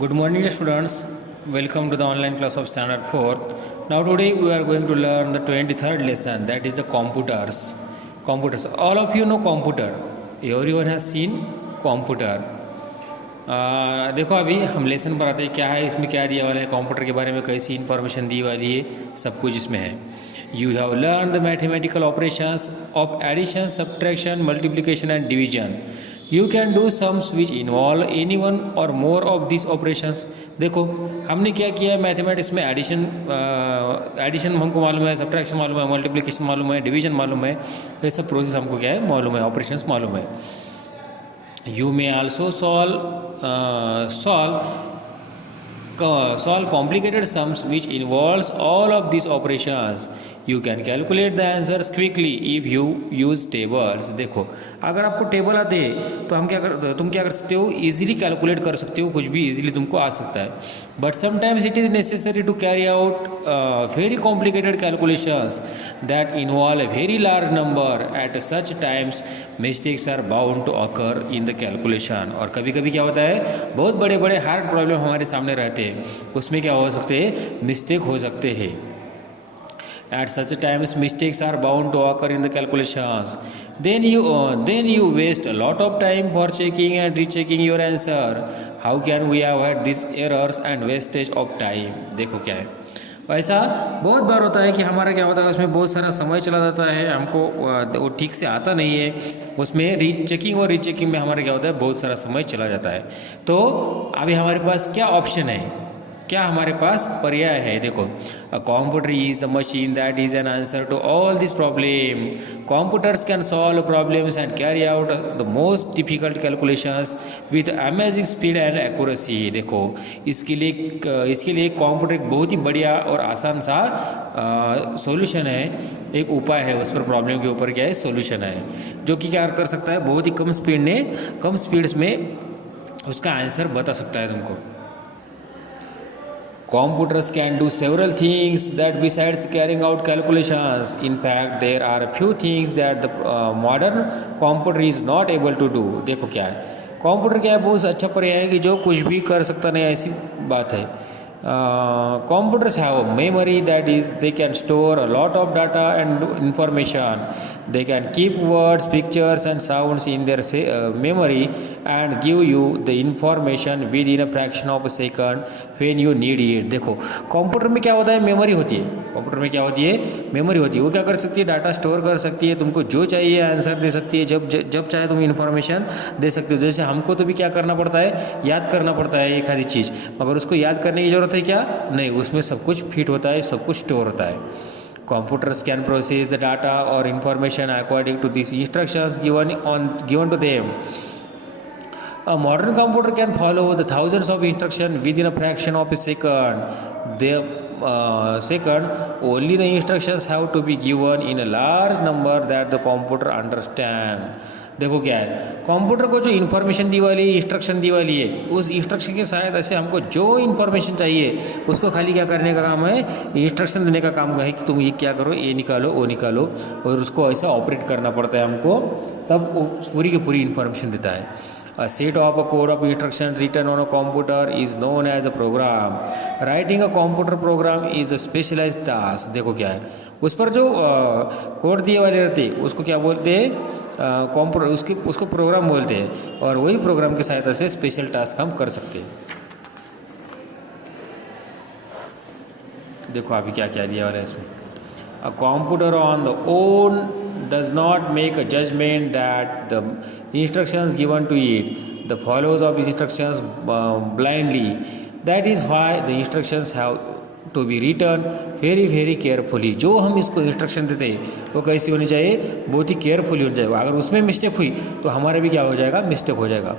Good morning, students. Welcome to the online class of Standard 4th. Now, today we are going to learn the 23rd lesson, that is the computers. Computers. All of you know computer. Everyone has seen computer. देखो अभी हम lesson पर आते हैं क्या है इसमें क्या दिया वाला है कंप्यूटर के बारे में कैसी इन्फॉर्मेशन दी वाली है सब कुछ इसमें है. You have learn the mathematical operations of addition subtraction multiplication and division. You can do sums which involve any one or more of this operations. देखो हमने क्या किया है मैथमेटिक्स में एडिशन हमको मालूम है, सब्ट्रैक्शन मालूम है, मल्टीप्लिकेशन मालूम है, डिवीजन मालूम है. ये सब प्रोसेस हमको क्या है मालूम है, ऑपरेशंस मालूम है. You may also solve complicated sums which involves all of these operations. You can calculate the answers quickly if you use tables. देखो अगर आपको टेबल आते हैं तो तुम क्या कर सकते हो, इजीली कैलकुलेट कर सकते हो, कुछ भी इजीली तुमको आ सकता है. But sometimes it is necessary to carry out very complicated calculations that involve a very large number. At such times mistakes are bound to occur in the calculation. और कभी कभी क्या होता है, बहुत बड़े बड़े हार्ड प्रॉब्लम हमारे सामने रहते हैं, उसमें क्या हो सकते हैं, मिस्टेक हो सकते हैं. At such times mistakes are bound to occur in the calculations. Then you waste a lot of time for checking and rechecking your answer. How can we avoid these errors and wastage of time? देखो क्या है, ऐसा बहुत बार होता है कि हमारा क्या होता है, उसमें बहुत सारा समय चला जाता है, हमको वो ठीक से आता नहीं है, उसमें रीचेकिंग और रीचेकिंग में हमारा क्या होता है, बहुत सारा समय चला जाता है. तो अभी हमारे पास क्या ऑप्शन है, क्या हमारे पास पर्याय है. देखो a computer is the machine that is an answer to all this problem. Computers can solve problems and carry out the most difficult calculations with amazing speed and accuracy. देखो इसके लिए कंप्यूटर एक बहुत ही बढ़िया और आसान सा सॉल्यूशन है, एक उपाय है, उस पर प्रॉब्लम के ऊपर क्या है सॉल्यूशन है, जो कि क्या कर सकता है, बहुत ही कम स्पीड्स में उसका आंसर बता सकता है तुमको. Computers can do several things that besides carrying out calculations. In fact, there are a few things that the modern computer is not able to do. देखो क्या है, कंप्यूटर क्या है, बहुत अच्छा पर्याय है कि जो कुछ भी कर सकता नहीं, ऐसी बात है. Computers have a memory, that is they can store a lot of data and information. They can keep words, pictures and sounds in their memory and give you the information within a fraction of a second when you need it. देखो computer में क्या होता है, memory होती है. Computer में क्या होती है, मेमोरी होती है. वो क्या कर सकती है, डाटा स्टोर कर सकती है, तुमको जो चाहिए आंसर दे सकती है, जब चाहे तुम इन्फॉर्मेशन दे सकते हो. जैसे हमको तो भी क्या करना पड़ता है, याद करना पड़ता है एक आधी चीज़, मगर उसको याद करने की ज़रूरत है क्या, नहीं, उसमें सब कुछ फिट होता है, सब कुछ स्टोर होता है. Computers can process the data or information according to these instructions given to them. A modern computer can follow the thousands of instructions within a fraction of a second. Only the instructions have to be given in a large number that the computer understand. देखो क्या है, computer को जो information दी वाली instruction दी वाली है, उस instruction के सहायता से हमको जो इन्फॉर्मेशन चाहिए उसको खाली क्या करने का काम है, इंस्ट्रक्शन देने का काम है कि तुम ये क्या करो, ये निकालो, वो निकालो, और उसको ऐसा ऑपरेट करना पड़ता है हमको, तब वो पूरी की पूरी इन्फॉर्मेशन देता है. A set of a code of instructions written on a computer is known as a program. Writing a computer program is a specialized task. देखो क्या है, उस पर जो कोड दिए वाले रहते हैं उसको क्या बोलते हैं, कंप्यूटर, उसको प्रोग्राम बोलते हैं, और वही प्रोग्राम की सहायता से स्पेशल टास्क हम कर सकते हैं. देखो अभी क्या क्या दिया वाला है इसमें. A computer on the own does not make a judgment that the instructions given to it the follows of these instructions blindly. That is why the instructions have to be written very very carefully. जो हम इसको instruction देते हैं वो कैसी होनी चाहिए, बहुत ही केयरफुली होनी चाहिए. अगर उसमें मिस्टेक हुई तो हमारा भी क्या हो जाएगा, मिस्टेक हो जाएगा.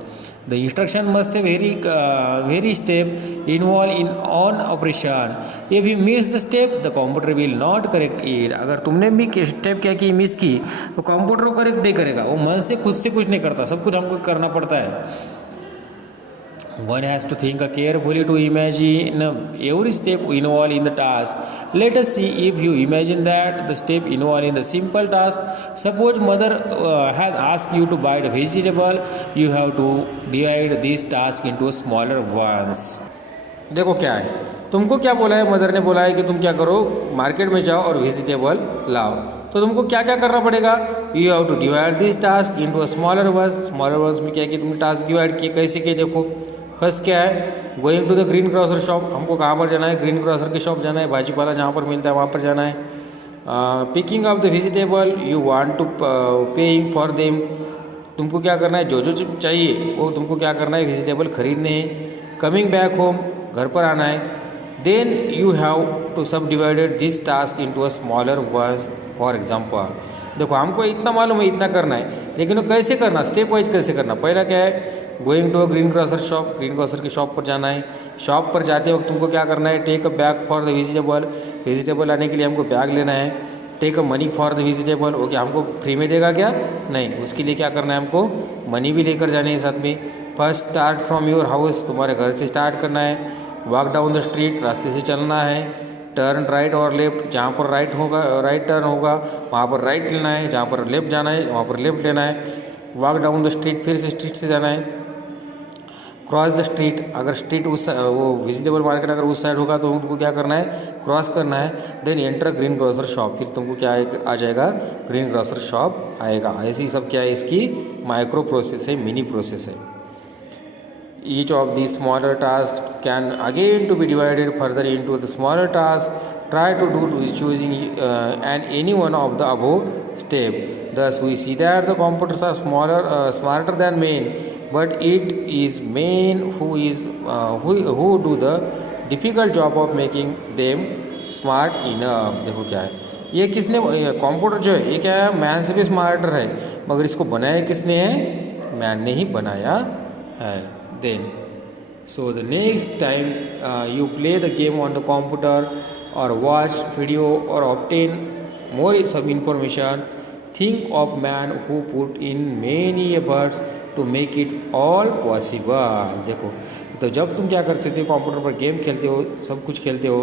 The instruction must worry step involve in on operation. If you miss the step the computer will not correct it. अगर तुमने भी स्टेप क्या की, मिस की, तो कंप्यूटर को करेक्ट नहीं करेगा, वो मन से खुद से कुछ नहीं करता, सब कुछ हमको करना पड़ता है. One has to think carefully to imagine every step involved in the task. Let us see if you imagine that the step involved in the simple task. Suppose mother has asked you to buy the vegetable. You have to divide this task into smaller ones. देखो क्या है, तुमको क्या बोला है, mother ने बोला है कि तुम क्या करो, मार्केट में जाओ और वेजिटेबल लाओ। तो तुमको क्या क्या करना पड़ेगा, you have to divide this task into a smaller verse. Smaller verse में क्या है कि तुमने टास्क डिवाइड किए, कैसे किए देखो। फर्स्ट क्या है, going to the green grocer shop, हमको कहाँ पर जाना है, ग्रीन ग्रोसर की शॉप जाना है, भाजीपाला जहाँ पर मिलता है वहाँ पर जाना है। Picking up the vegetable, you want to paying for them, तुमको क्या करना है, जो जो चाहिए वो तुमको क्या करना है, वेजिटेबल खरीदने हैं। कमिंग बैक होम, घर पर आना है। Then you have to subdivided this task into a smaller verse. For example देखो, हमको इतना मालूम है, इतना करना है, लेकिन वो कैसे करना, स्टेप वाइज कैसे करना। पहला क्या है, going to a green grocer shop, green grocer की शॉप पर जाना है। शॉप पर जाते वक्त तुमको क्या करना है, take a bag for the vegetable, vegetable लाने के लिए हमको बैग लेना है। Take a money for the vegetable, okay, हमको फ्री में देगा क्या, नहीं, उसके लिए क्या करना है, हमको मनी भी लेकर जाने है साथ में। First start from your house, तुम्हारे घर से स्टार्ट करना है। वॉक डाउन द स्ट्रीट, रास्ते से चलना है। टर्न राइट और लेफ्ट, जहाँ पर राइट होगा, राइट टर्न होगा वहाँ पर राइट लेना है, जहाँ पर लेफ्ट जाना है वहाँ पर लेफ्ट लेना है। वॉक डाउन द स्ट्रीट, फिर से स्ट्रीट से जाना है। क्रॉस द स्ट्रीट, अगर स्ट्रीट उस वो वेजिटेबल मार्केट अगर उस साइड होगा तो उनको क्या करना है, क्रॉस करना है। Then enter green grocer shop, फिर तुमको क्या आ जाएगा, ग्रीन ग्रोसर शॉप आएगा। ऐसे ही सब क्या है, इसकी माइक्रो प्रोसेस है, मिनी प्रोसेस है। Each of these smaller tasks can again to be divided further into the smaller tasks. Try to do is choosing and any one of the above step. Thus, we see that the computers are smarter than men, but it is men who do the difficult job of making them smart enough. देखो क्या है, ये किसने, computer जो है ये क्या है, मैन से भी स्मार्टर है, मगर इसको बनाया किसने है, मैन ने ही बनाया है। Then so the next time you play the game on the computer or watch video or obtain more some information, think of man who put in many efforts to make it all possible। देखो, तो जब तुम क्या कर सकते हो, computer पर game खेलते हो, सब कुछ खेलते हो,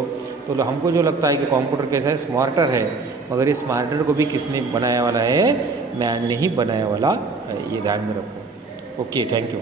तो हमको जो लगता है कि कंप्यूटर कैसा है, स्मार्टर है, मगर इस स्मार्टर को भी किसने बनाया वाला है, मैन ने ही बनाया वाला है। ये ध्यान में रखो। Okay, thank you.